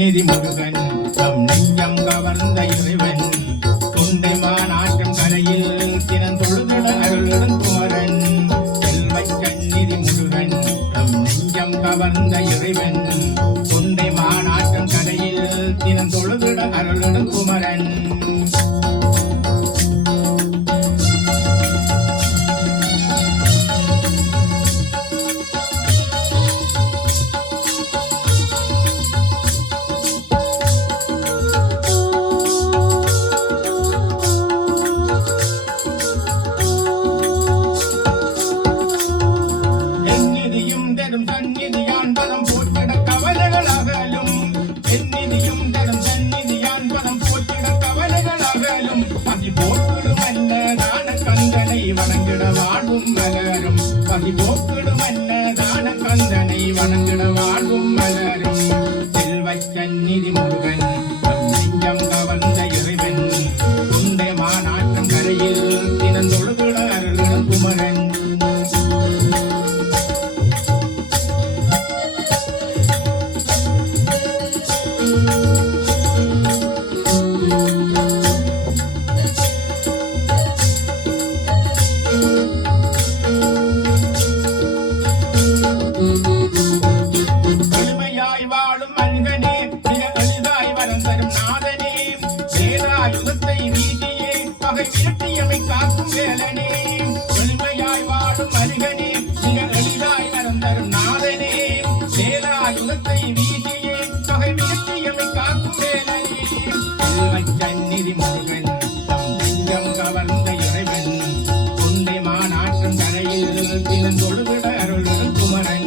சந்நிதி முருகன் தம் நெஞ்சம் கவர்ந்த இறைவன் தொண்டை மாநாட்டம் கரையில் தினந்தொழுதட அருளுடன் குமரன் செல்வச் சந்நிதி முருகன் தம் நெஞ்சம் கவர்ந்த இறைவன் வாழ்வும் மலரும். பகி போக்கிடும் அன்னதான கந்தனை வணங்கிட வாழ்வும் மலரும். செல்வை சந்நிதி முருகன் நெஞ்சம் கவர்ந்த இறைவன். உண்டே மாநாட்டம் கரையில் விரட்டியமை காக்கும் வேலனே எளிமையாய் வாடும் அருகனே மிக எளிதாய் நடந்தரும் நாதனே. வேலாயுதத்தை வீசியே தொகை விரட்டியமை காக்கும் வேலனே சந்நிதி முருகன் தஞ்சம் கவர்ந்த இறைவன். குண்டை மாநாட்டம் கரையில் தினம் தொழுவிட அருள் குமரன்.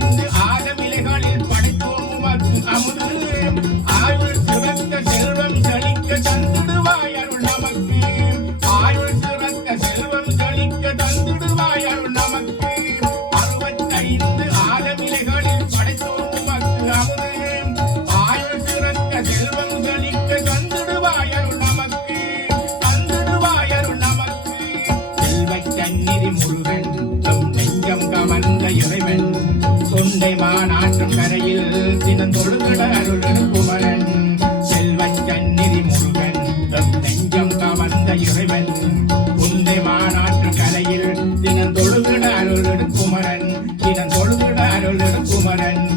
the மலைமா நாட்டும் கரையில் தினந்தொழுகட அருள் குமரன் செல்வன் கண்ணிரி முருகன் நெஞ்சம் கவர்ந்த இறைவன். உந்தை மாநாட்டு கலையில் தினந்தொழுகட அருள் குமரன் தினந்தொழுகட அருள் குமரன்.